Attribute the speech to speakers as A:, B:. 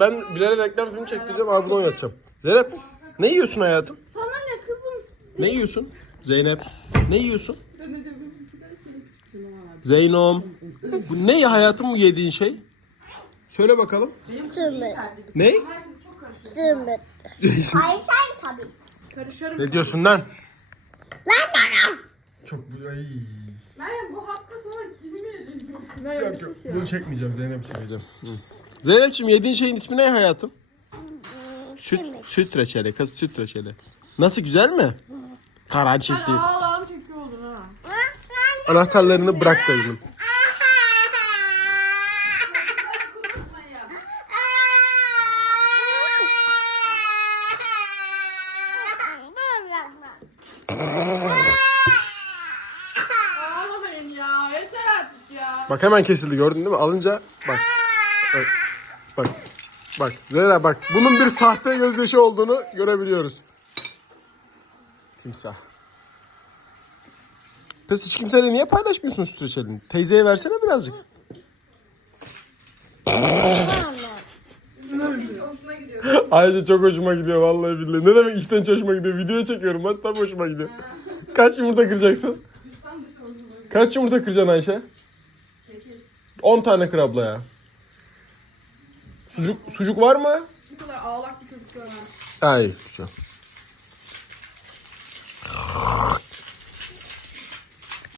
A: Ben Bilal'e reklam filmi çektireceğim abime oynatacağım. Zeynep ne yiyorsun hayatım?
B: Sana ne kızım?
A: Ne yiyorsun? Zeynep ne yiyorsun? Zeynom. Bu ne ya hayatım bu yediğin şey? Söyle bakalım. Ne?
C: Zümrüt.
B: Hayır sen tabii.
D: Karışarım.
A: Ne diyorsun lan?
B: Lan bana.
A: Çok ay.
D: Meryem bu verecek?
A: Yok yok bunu çekmeyeceğim Zeynep çekeceğim. Zeynep'ciğim yediğin şeyin ismi ne hayatım? Süt, süt reçeli kız süt reçeli. Nasıl güzel mi? Karan çekti.
D: Ağlam çekiyor oldun ha.
A: Anahtarlarını bırak dayının.
D: Ağlamayın ya. Yeter artık ya.
A: Bak hemen kesildi gördün değil mi? Alınca bak. Bak. Bak. Bak. Zehra bak. Bunun bir sahte gözyaşı olduğunu görebiliyoruz. Timsah. Kız hiç kimseyle niye paylaşmıyorsun süt reçelini? Teyzeye versene birazcık. Ayşe çok hoşuma gidiyor vallahi billahi. Ne demek içten hiç hoşuma gidiyor? Video çekiyorum ben tam hoşuma gidiyor. Kaç yumurta kıracaksın? Kaç yumurta kıracaksın Ayşe? 10 tane kır abla ya. Sucuk, sucuk var mı?
D: Bu kadar ağlak bir çocuk görmem.
A: Ay güzel.